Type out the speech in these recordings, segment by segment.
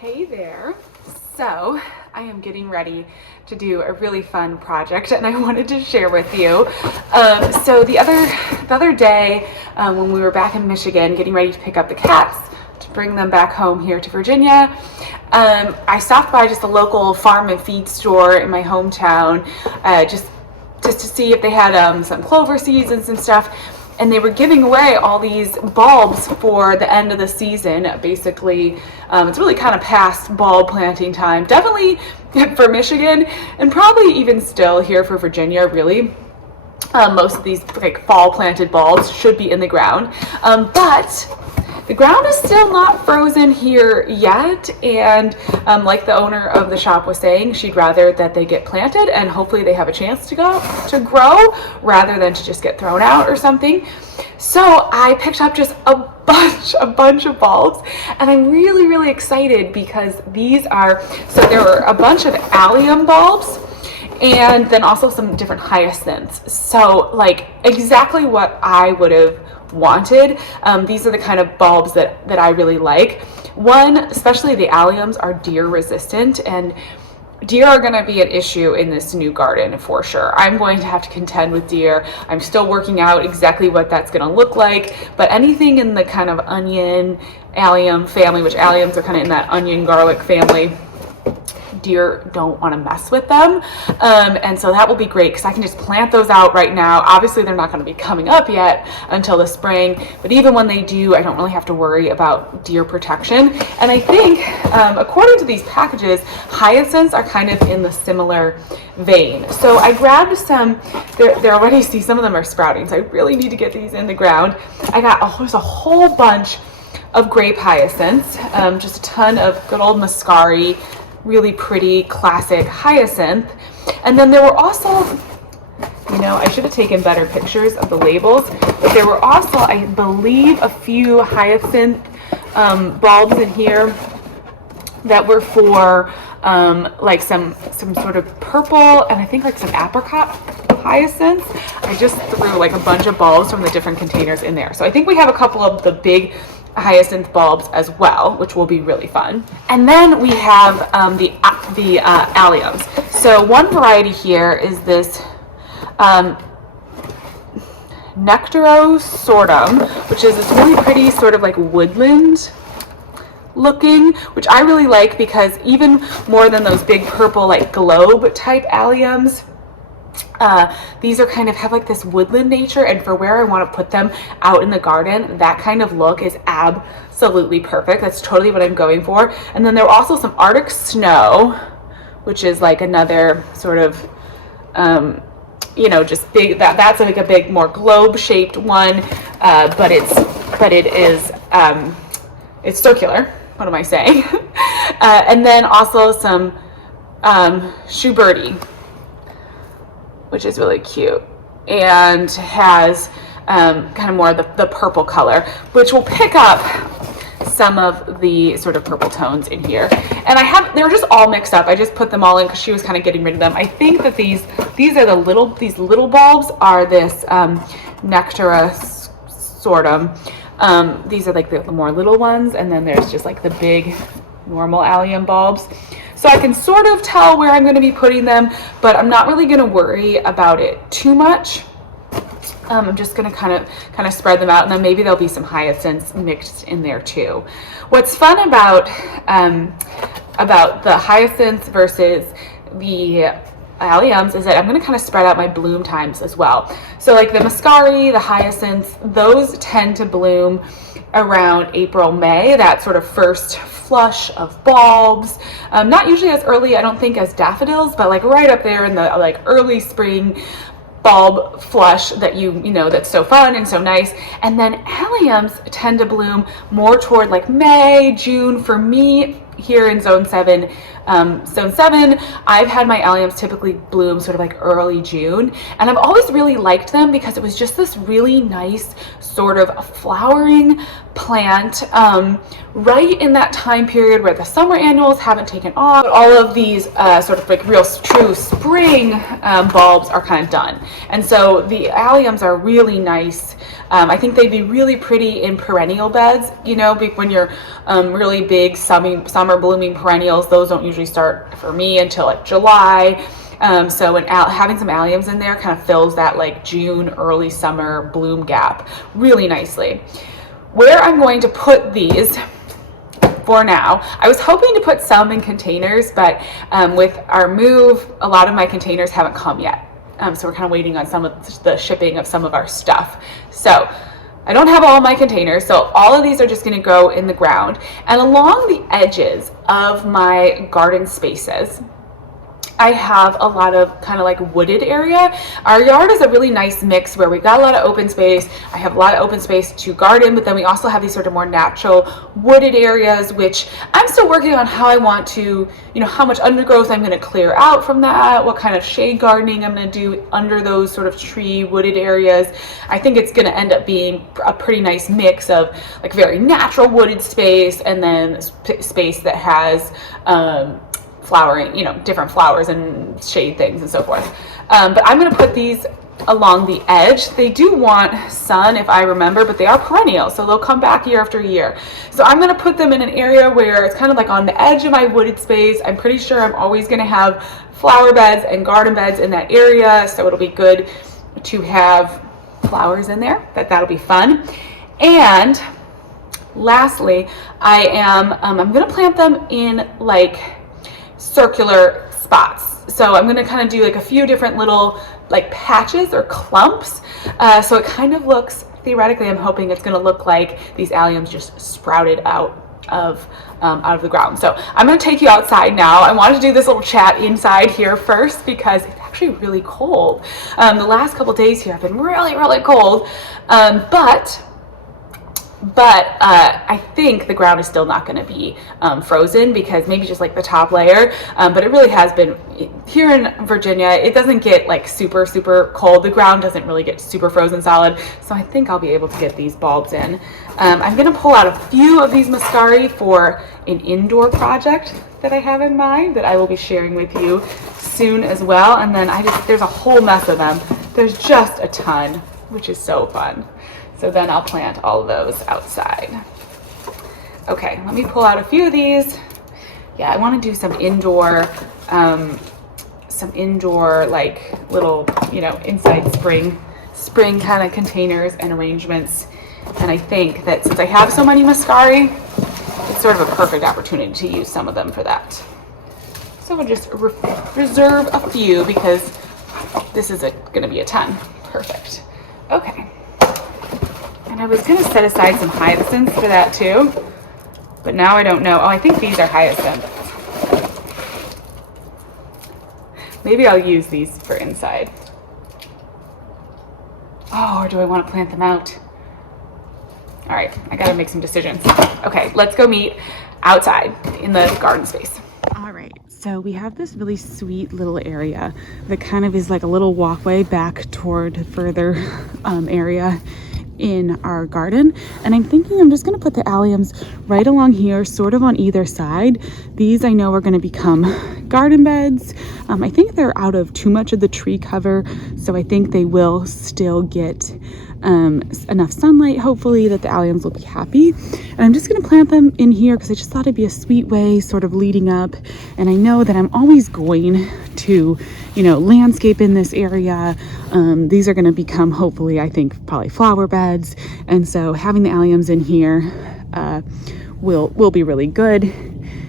Hey there. So I am getting ready to do a really fun project and I wanted to share with you. So the other day when we were back in Michigan getting ready to pick up the cats to bring them back home here to Virginia, I stopped by just a local farm and feed store in my hometown just to see if they had some clover seeds and some stuff. And they were giving away all these bulbs for the end of the season. Basically, it's really kind of past bulb planting time. Definitely for Michigan, and probably even still here for Virginia, really. Most of these like fall planted bulbs should be in the ground. But the ground is still not frozen here yet, and like the owner of the shop was saying, she'd rather that they get planted and hopefully they have a chance to grow rather than to just get thrown out or something. So I picked up just a bunch of bulbs, and I'm really excited because these are, so there were a bunch of allium bulbs and then also some different hyacinths. So like exactly what I would have wanted. These are the kind of bulbs that I really like. One, especially the alliums, are deer resistant, and deer are going to be an issue in this new garden for sure. I'm going to have to contend with deer. I'm still working out exactly what that's going to look like, but anything in the kind of onion allium family, which alliums are kind of in that onion garlic family, deer don't want to mess with them, and so that will be great because I can just plant those out right now. Obviously they're not going to be coming up yet until the spring, but even when they do, I don't really have to worry about deer protection. And I think according to these packages, hyacinths are kind of in the similar vein. So I grabbed some. They're already, see, some of them are sprouting, so I really need to get these in the ground. I got there's a whole bunch of grape hyacinths, just a ton of good old Muscari, really pretty classic hyacinth. And then there were also, you know, I should have taken better pictures of the labels, but there were also, I believe, a few hyacinth bulbs in here that were for like some sort of purple, and I think like some apricot hyacinths. I just threw like a bunch of bulbs from the different containers in there. So I think we have a couple of the big hyacinth bulbs as well, which will be really fun. And then we have the alliums. So one variety here is this Nectarosortum, which is this really pretty sort of like woodland looking, which I really like because even more than those big purple like globe type alliums, these are kind of have like this woodland nature, and for where I want to put them out in the garden, that kind of look is absolutely perfect. That's totally what I'm going for. And then there are also some Arctic Snow, which is like another sort of you know, just big, that's like a big, more globe shaped one, but it is it's circular. What am I saying? And then also some Schuberti, which is really cute and has kind of more of the purple color, which will pick up some of the sort of purple tones in here. And they're just all mixed up. I just put them all in because she was kind of getting rid of them. I think that these are these little bulbs are this Nectarosortum. These are like the more little ones, and then there's just like the big normal allium bulbs. So I can sort of tell where I'm going to be putting them, but I'm not really going to worry about it too much. I'm just going to kind of spread them out, and then maybe there'll be some hyacinths mixed in there too. What's fun about the hyacinths versus the alliums is that I'm going to kind of spread out my bloom times as well. So like the Muscari, the hyacinths, those tend to bloom around April, May, that sort of first flush of bulbs. Not usually as early, I don't think, as daffodils, but like right up there in the like early spring bulb flush that you know, that's so fun and so nice. And then alliums tend to bloom more toward like May, June. For me here in Zone 7, I've had my alliums typically bloom sort of like early June, and I've always really liked them because it was just this really nice sort of flowering plant right in that time period where the summer annuals haven't taken off. All of these sort of like real true spring bulbs are kind of done, and so the alliums are really nice. I think they'd be really pretty in perennial beds, you know, when you're really big summer summer blooming perennials, those don't usually start for me until like July. So having some alliums in there kind of fills that like June, early summer bloom gap really nicely. Where I'm going to put these for now, I was hoping to put some in containers, but with our move, a lot of my containers haven't come yet. So we're kind of waiting on some of the shipping of some of our stuff. So I don't have all my containers, so all of these are just going to go in the ground. And along the edges of my garden spaces, I have a lot of kind of like wooded area. Our yard is a really nice mix where we got a lot of open space. I have a lot of open space to garden, but then we also have these sort of more natural wooded areas, which I'm still working on how I want to, how much undergrowth I'm going to clear out from that, what kind of shade gardening I'm going to do under those sort of tree wooded areas. I think it's going to end up being a pretty nice mix of like very natural wooded space and then space that has, flowering, different flowers and shade things and so forth. But I'm going to put these along the edge. They do want sun, if I remember, but they are perennial, so they'll come back year after year. So I'm going to put them in an area where it's kind of like on the edge of my wooded space. I'm pretty sure I'm always going to have flower beds and garden beds in that area, so it'll be good to have flowers in there. That'll be fun. And lastly, I'm going to plant them in like circular spots. So I'm going to kind of do like a few different little like patches or clumps. So it kind of looks, theoretically, I'm hoping it's going to look like these alliums just sprouted out of the ground. So I'm going to take you outside now. I wanted to do this little chat inside here first because it's actually really cold. The last couple days here have been really, really cold. But I think the ground is still not going to be frozen because maybe just like the top layer. But it really has been here in Virginia. It doesn't get like super, super cold. The ground doesn't really get super frozen solid. So I think I'll be able to get these bulbs in. I'm going to pull out a few of these muscari for an indoor project that I have in mind that I will be sharing with you soon as well. And then there's a whole mess of them. There's just a ton, which is so fun. So then I'll plant all of those outside. Okay, let me pull out a few of these. Yeah, I want to do some indoor like little, inside spring kind of containers and arrangements. And I think that since I have so many muscari, it's sort of a perfect opportunity to use some of them for that. So we'll just reserve a few because this is going to be a ton. Perfect. Okay. And I was going to set aside some hyacinths for that too, but now I don't know. Oh, I think these are hyacinths. Maybe I'll use these for inside. Oh, or do I want to plant them out? All right, I got to make some decisions. Okay, let's go meet outside in the garden space. All right, so we have this really sweet little area that kind of is like a little walkway back toward further area in our garden, and I'm thinking I'm just going to put the alliums right along here, sort of on either side. These I know are going to become garden beds. I think they're out of too much of the tree cover, so I think they will still get enough sunlight, hopefully, that the alliums will be happy. And I'm just going to plant them in here because I just thought it'd be a sweet way sort of leading up. And I know that I'm always going to, landscape in this area. These are going to become, hopefully, I think probably flower beds. And so having the alliums in here will be really good.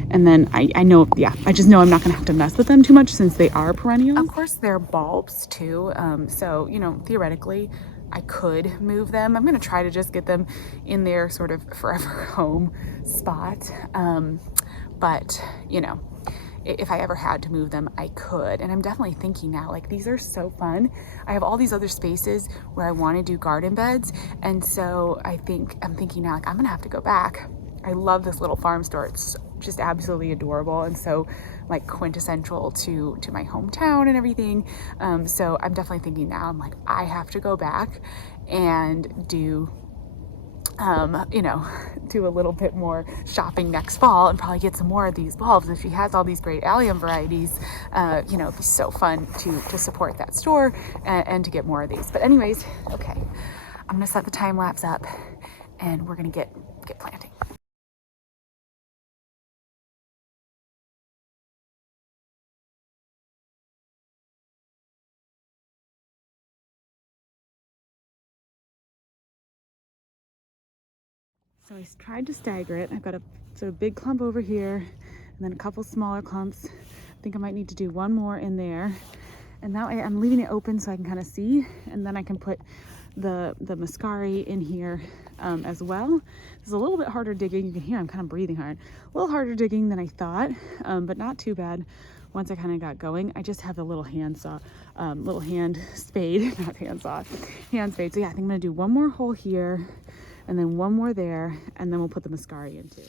And then I know, I just know I'm not going to have to mess with them too much since they are perennial. Of course, they're bulbs too. So, theoretically, I could move them. I'm going to try to just get them in their sort of forever home spot. But, if I ever had to move them, I could. And I'm definitely thinking now, like, these are so fun. I have all these other spaces where I want to do garden beds. And so I'm thinking now, like, I'm going to have to go back. I love this little farm store. It's just absolutely adorable and so like quintessential to my hometown and everything. So I'm definitely thinking now, I'm like, I have to go back and do do a little bit more shopping next fall and probably get some more of these bulbs. If she has all these great allium varieties, it'd be so fun to support that store and to get more of these. But anyways, okay, I'm gonna set the time lapse up and we're gonna get planting. So I tried to stagger it. I've got a sort of big clump over here and then a couple smaller clumps. I think I might need to do one more in there. And now I'm leaving it open so I can kind of see, and then I can put the muscari in here as well. It's a little bit harder digging. You can hear I'm kind of breathing hard. A little harder digging than I thought, but not too bad once I kind of got going. I just have a little hand spade, not hand spade. So yeah, I think I'm gonna do one more hole here and then one more there, and then we'll put the muscari in too.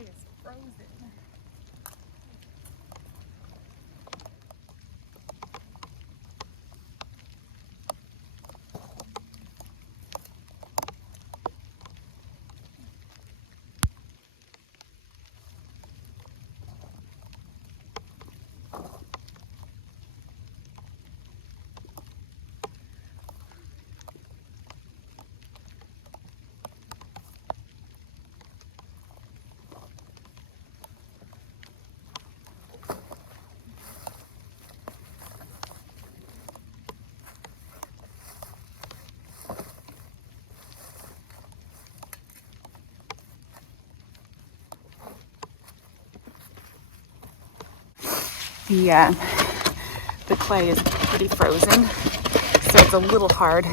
Is frozen. The clay is pretty frozen, so it's a little hard.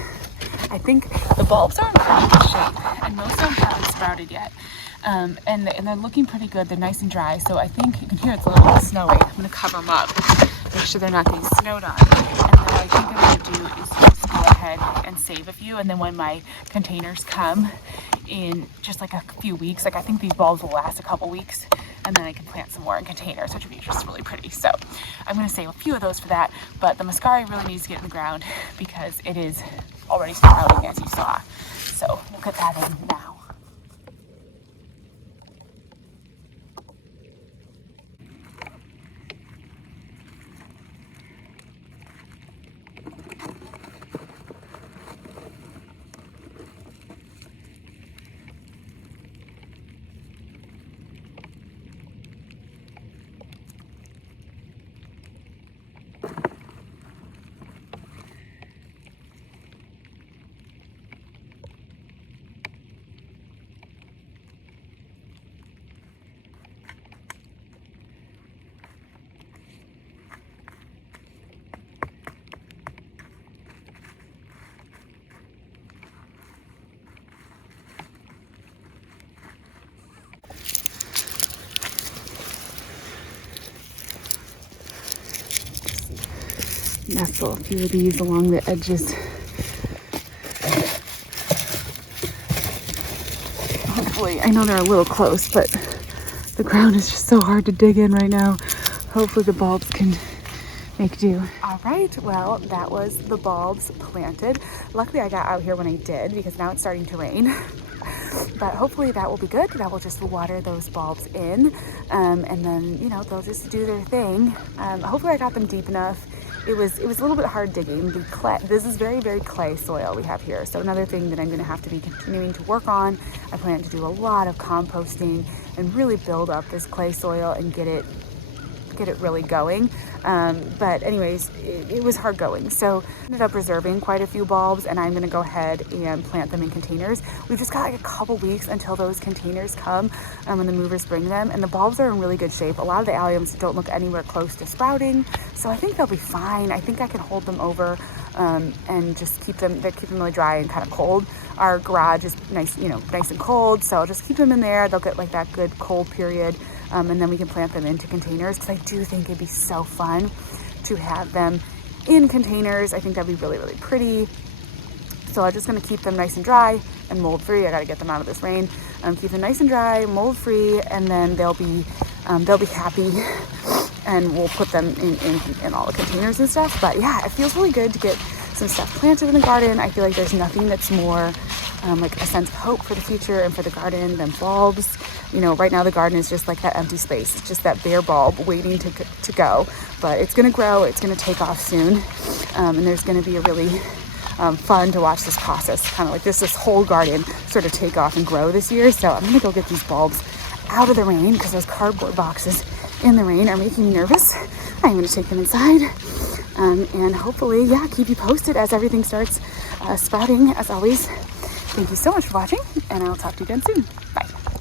I think the bulbs are in pretty good shape, and most of them haven't sprouted yet. And they're looking pretty good. They're nice and dry, so I think you can hear it's a little snowy. I'm going to cover them up, make sure they're not getting snowed on. And then what I think I'm going to do is just go ahead and save a few, and then when my containers come in just like a few weeks, like I think these bulbs will last a couple weeks, and then I can plant some more in containers, which would be just really pretty. So I'm going to save a few of those for that, but the muscari really needs to get in the ground because it is already sprouting, as you saw. So we'll get that in now. Nestle a few of these along the edges. Hopefully, I know they're a little close, but the ground is just so hard to dig in right now. Hopefully the bulbs can make do. All right, well, that was the bulbs planted. Luckily I got out here when I did because now it's starting to rain. but hopefully that will be good. That will just water those bulbs in, and then, you know, they'll just do their thing. Hopefully I got them deep enough. It was a little bit hard digging. The clay, this is very, very clay soil we have here. So another thing that I'm gonna have to be continuing to work on. I plan to do a lot of composting and really build up this clay soil and get it really going. But anyways, it was hard going. So I ended up reserving quite a few bulbs, and I'm gonna go ahead and plant them in containers. We've just got like a couple weeks until those containers come, when the movers bring them, and the bulbs are in really good shape. A lot of the alliums don't look anywhere close to sprouting, so I think they'll be fine. I think I can hold them over and just keep them really dry and kind of cold. Our garage is nice, you know, nice and cold, so I'll just keep them in there. They'll get like that good cold period. And then we can plant them into containers, because I do think it'd be so fun to have them in containers. I think that'd be really, really pretty. So I'm just gonna keep them nice and dry and mold free. I gotta get them out of this rain. Keep them nice and dry, mold free, and then they'll be happy. And we'll put them in all the containers and stuff. But yeah, it feels really good to get some stuff planted in the garden. I feel like there's nothing that's more like a sense of hope for the future and for the garden than bulbs. You know, right now the garden is just like that empty space. It's just that bare bulb waiting to go. But it's gonna grow, it's gonna take off soon. And there's gonna be a really fun to watch this process, kind of like this whole garden sort of take off and grow this year. So I'm gonna go get these bulbs out of the rain, because those cardboard boxes in the rain are making me nervous. I'm gonna take them inside, and hopefully, yeah, keep you posted as everything starts sprouting. As always, thank you so much for watching, and I'll talk to you again soon. Bye.